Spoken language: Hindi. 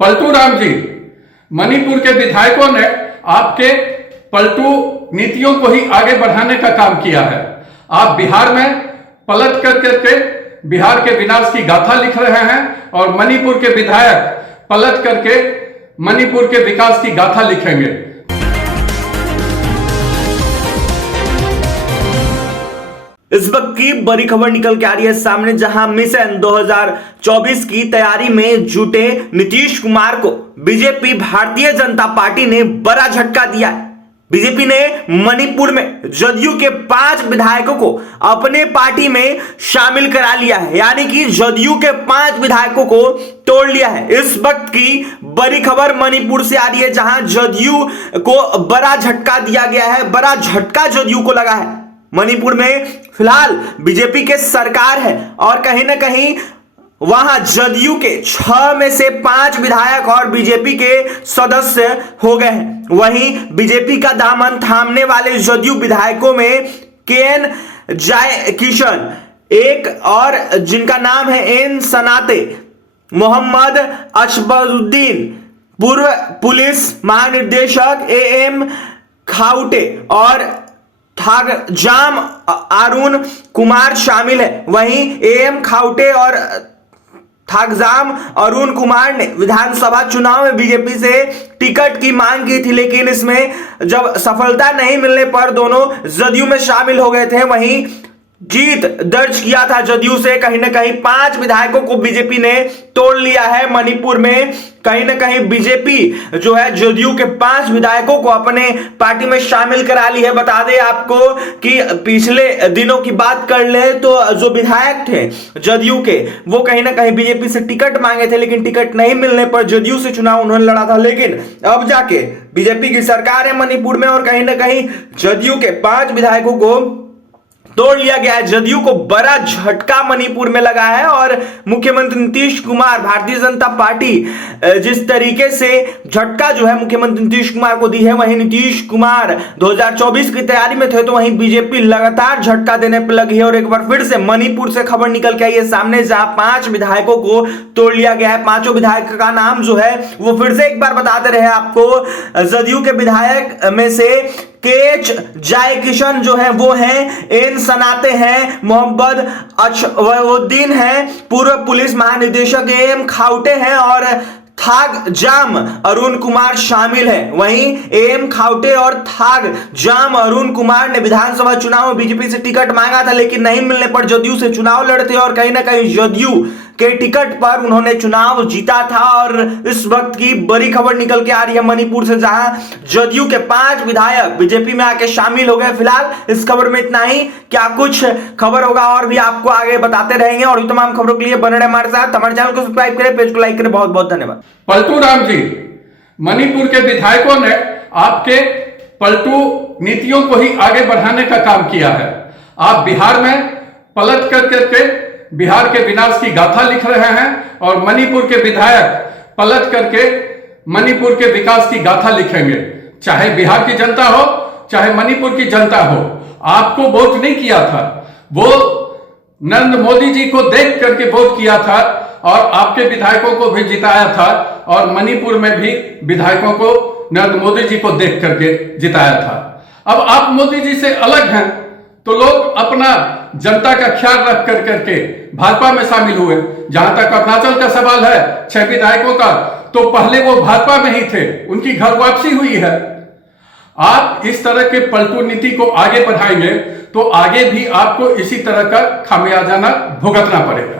पलटू राम जी, मणिपुर के विधायकों ने आपके पलटू नीतियों को ही आगे बढ़ाने का काम किया है। आप बिहार में पलट करके बिहार के विनाश की गाथा लिख रहे हैं और मणिपुर के विधायक पलट करके मणिपुर के विकास की गाथा लिखेंगे। इस वक्त की बड़ी खबर निकल के आ रही है सामने, जहां मिशन 2024 की तैयारी में जुटे नीतीश कुमार को बीजेपी भारतीय जनता पार्टी ने बड़ा झटका दिया है। बीजेपी ने मणिपुर में जदयू के 5 विधायकों को अपने पार्टी में शामिल करा लिया है, यानी कि जदयू के 5 विधायकों को तोड़ लिया है। इस वक्त की बड़ी खबर मणिपुर से आ रही है, जहां जदयू को बड़ा झटका दिया गया है। बड़ा झटका जदयू को लगा है। मणिपुर में फिलहाल बीजेपी के सरकार है और कहीं ना कहीं वहां जदयू के 6 में से 5 विधायक और बीजेपी के सदस्य हो गए हैं। वहीं बीजेपी का दामन थामने वाले जदयू विधायकों में केएन जयकिशन एक और जिनका नाम है एन सनाते, मोहम्मद अशबरुद्दीन, पूर्व पुलिस महानिदेशक एएम खाउटे और थागजाम अरुण कुमार शामिल है। वहीं एएम खाउटे और थागजाम अरुण कुमार ने विधानसभा चुनाव में बीजेपी से टिकट की मांग की थी, लेकिन इसमें जब सफलता नहीं मिलने पर दोनों जदयू में शामिल हो गए थे। वहीं जीत दर्ज किया था जदयू से। कहीं ना कहीं 5 विधायकों को बीजेपी ने तोड़ लिया है। मणिपुर में कहीं ना कहीं बीजेपी जो है जदयू के 5 विधायकों को अपने पार्टी में शामिल करा ली है। बता दें आपको कि पिछले दिनों की बात कर ले तो जो विधायक थे जदयू के, वो कहीं ना कहीं बीजेपी से टिकट मांगे थे, लेकिन टिकट नहीं मिलने पर जदयू से चुनाव उन्होंने लड़ा था। लेकिन अब जाके बीजेपी की सरकार है मणिपुर में और कहीं ना कहीं जदयू के 5 विधायकों को तोड़ लिया गया है। जदयू को बड़ा झटका मणिपुर में लगा है और मुख्यमंत्री नीतीश कुमार, भारतीय जनता पार्टी जिस तरीके से झटका जो है मुख्यमंत्री नीतीश कुमार को दी है, वहीं नीतीश कुमार 2024 की तैयारी में थे तो वहीं बीजेपी लगातार झटका देने पर लगी है। और एक बार फिर से मणिपुर से खबर निकल के आई है सामने, जहां 5 विधायकों को तोड़ लिया गया है। 5 विधायक का नाम जो है वो फिर से एक बार बताते रहे आपको। जदयू के विधायक में से केच जयकिशन जो है वो हैं, एन सनाते हैं, मोहम्मद अशबरुद्दीन हैं, पूर्व पुलिस महानिदेशक एएम खाउटे हैं और थागजाम अरुण कुमार शामिल है। वहीं एएम खाउटे और थागजाम अरुण कुमार ने विधानसभा चुनाव में बीजेपी से टिकट मांगा था, लेकिन नहीं मिलने पर जदयू से चुनाव लड़ते और कहीं ना कहीं जदयू के टिकट पर उन्होंने चुनाव जीता था। और इस वक्त की बड़ी खबर निकल के आ रही है मणिपुर से, जहां जदयू के 5 विधायक बीजेपी में आके शामिल हो गए। फिलहाल इस खबर में इतना ही। क्या कुछ खबर होगा और भी आपको आगे बताते रहेंगे और तमाम खबरों के लिए बने रहे हमारे साथ। हमारे चैनल को सब्सक्राइब करें, पेज को लाइक करें। बहुत बहुत धन्यवाद। पलटू राम जी, मणिपुर के विधायकों ने आपके पलटू नीतियों को ही आगे बढ़ाने का काम किया है। आप बिहार में पलट करके बिहार के विनाश की गाथा लिख रहे हैं और मणिपुर के विधायक पलट करके मणिपुर के विकास की गाथा लिखेंगे। चाहे बिहार की जनता हो चाहे मणिपुर की जनता हो, आपको वोट नहीं किया था, वो नरेंद्र मोदी जी को देख करके वोट किया था और आपके विधायकों को भी जिताया था और मणिपुर में भी विधायकों को नरेंद्र मोदी जी को देख करके जिताया था। अब आप मोदी जी से अलग हैं तो लोग अपना जनता का ख्याल रख करके भाजपा में शामिल हुए। जहां तक अरुणाचल का सवाल है 6 विधायकों का, तो पहले वो भाजपा में ही थे, उनकी घर वापसी हुई है। आप इस तरह के पलटू नीति को आगे बढ़ाएंगे तो आगे भी आपको इसी तरह का खामियाजा भुगतना पड़ेगा।